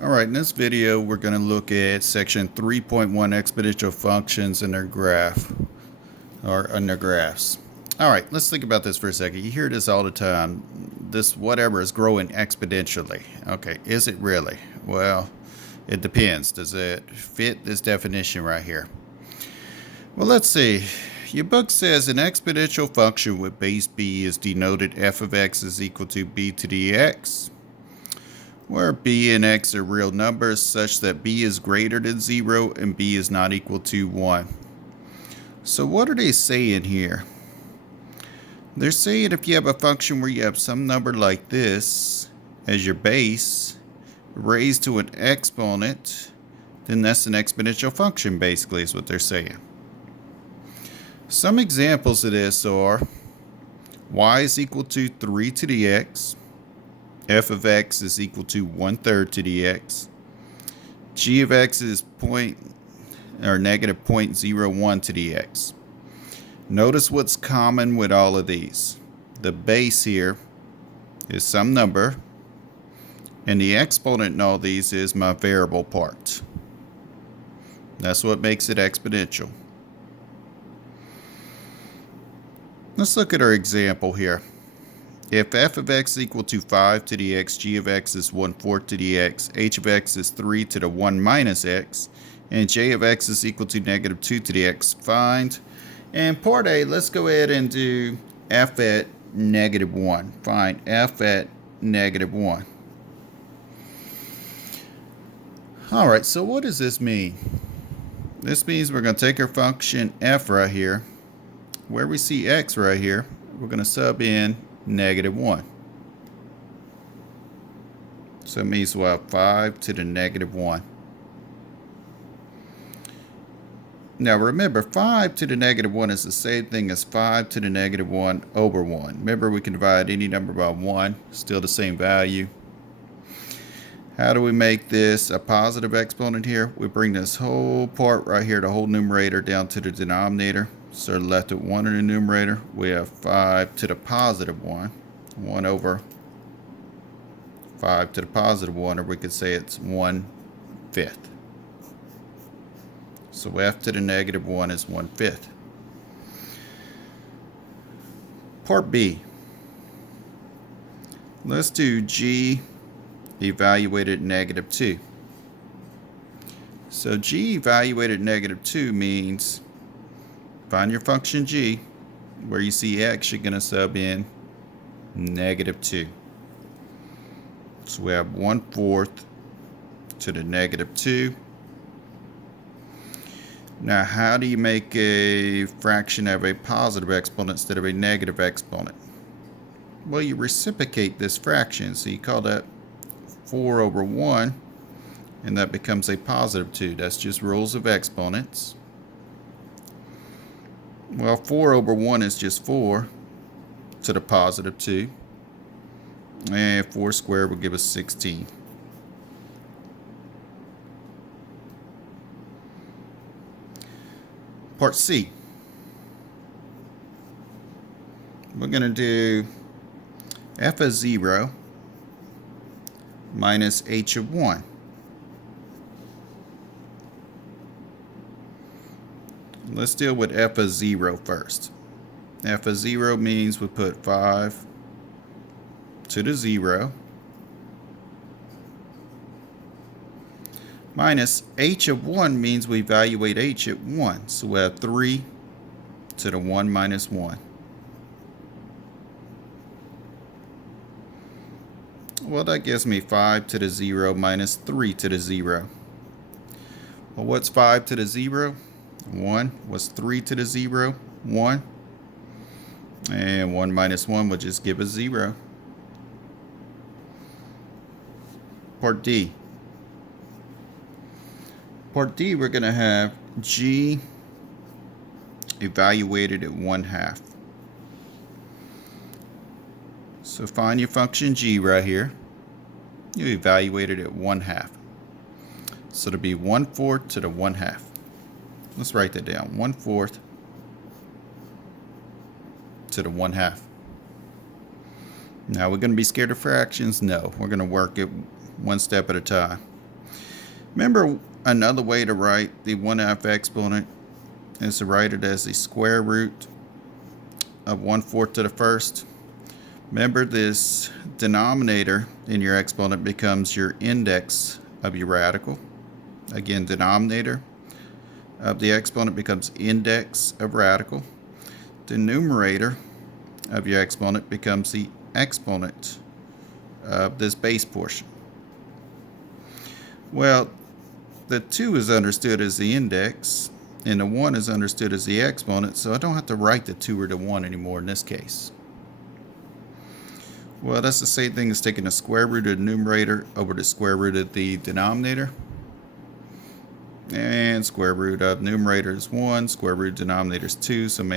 Alright, in this video we're going to look at section 3.1 exponential functions and their graph, or in their graphs. Alright, let's think about this for a second. You hear this all the time. This whatever is growing exponentially. Okay, is it really? Well, it depends. Does it fit this definition right here? Well, let's see. Your book says an exponential function with base b is denoted f of x is equal to b to the x, where b and x are real numbers such that b is greater than 0 and b is not equal to 1. So what are they saying here? They're saying if you have a function where you have some number like this as your base raised to an exponent, then that's an exponential function, basically, is what they're saying. Some examples of this are y is equal to 3 to the x, f of x is equal to 1/3 to the x, g of x is negative 0.01 to the x. Notice what's common with all of these. The base here is some number, and the exponent in all these is my variable part. That's what makes it exponential. Let's look at our example here. If f of x is equal to 5 to the x, g of x is 1/4 to the x, h of x is 3 to the 1 minus x, and j of x is equal to negative 2 to the x, find. And part A, let's go ahead and do f at negative 1. Find f at negative 1. Alright, so what does this mean? This means we're going to take our function f right here. Where we see x right here, we're going to sub in negative 1. So it means we'll have 5 to the negative 1. Now remember, 5 to the negative 1 is the same thing as 5 to the negative 1 over 1. Remember, we can divide any number by 1, still the same value. How do we make this a positive exponent here? We bring this whole part right here, the whole numerator, down to the denominator. So left with 1 in the numerator. We have 5 to the positive 1. 1 over 5 to the positive 1, or we could say it's 1/5. So f to the negative 1 is 1/5. Part B. Let's do g evaluated at negative 2. So g evaluated at negative 2 means find your function g. Where you see x, you're going to sub in negative 2. So we have 1/4 to the negative 2. Now, how do you make a fraction have a positive exponent instead of a negative exponent? Well, you reciprocate this fraction. So you call that 4 over 1, and that becomes a positive 2. That's just rules of exponents. Well, 4 over 1 is just 4 to the positive 2. And 4 squared will give us 16. Part C. We're going to do f of 0 minus h of 1. Let's deal with f of 0 first. F of 0 means we put 5 to the 0 minus h of 1 means we evaluate h at 1. So we have 3 to the 1 minus 1. Well, that gives me 5 to the 0 minus 3 to the 0. Well, what's 5 to the 0? 1. What's 3 to the 0? 1. And 1 minus 1 will just give us 0. Part D. Part D, we're going to have g evaluated at 1/2. So find your function g right here. You evaluate it at 1/2. So it'll be 1/4 to the 1/2. Let's write that down. 1/4 to the 1/2. Now, we're going to be scared of fractions? No. We're going to work it one step at a time. Remember, another way to write the 1/2 exponent is to write it as the square root of 1/4 to the first. Remember, this denominator in your exponent becomes your index of your radical. Again, denominator of the exponent becomes index of radical. The numerator of your exponent becomes the exponent of this base portion. Well, the 2 is understood as the index, and the 1 is understood as the exponent, so I don't have to write the 2 or the 1 anymore in this case. Well, that's the same thing as taking the square root of the numerator over the square root of the denominator. And square root of numerator is 1, square root of denominator is 2, so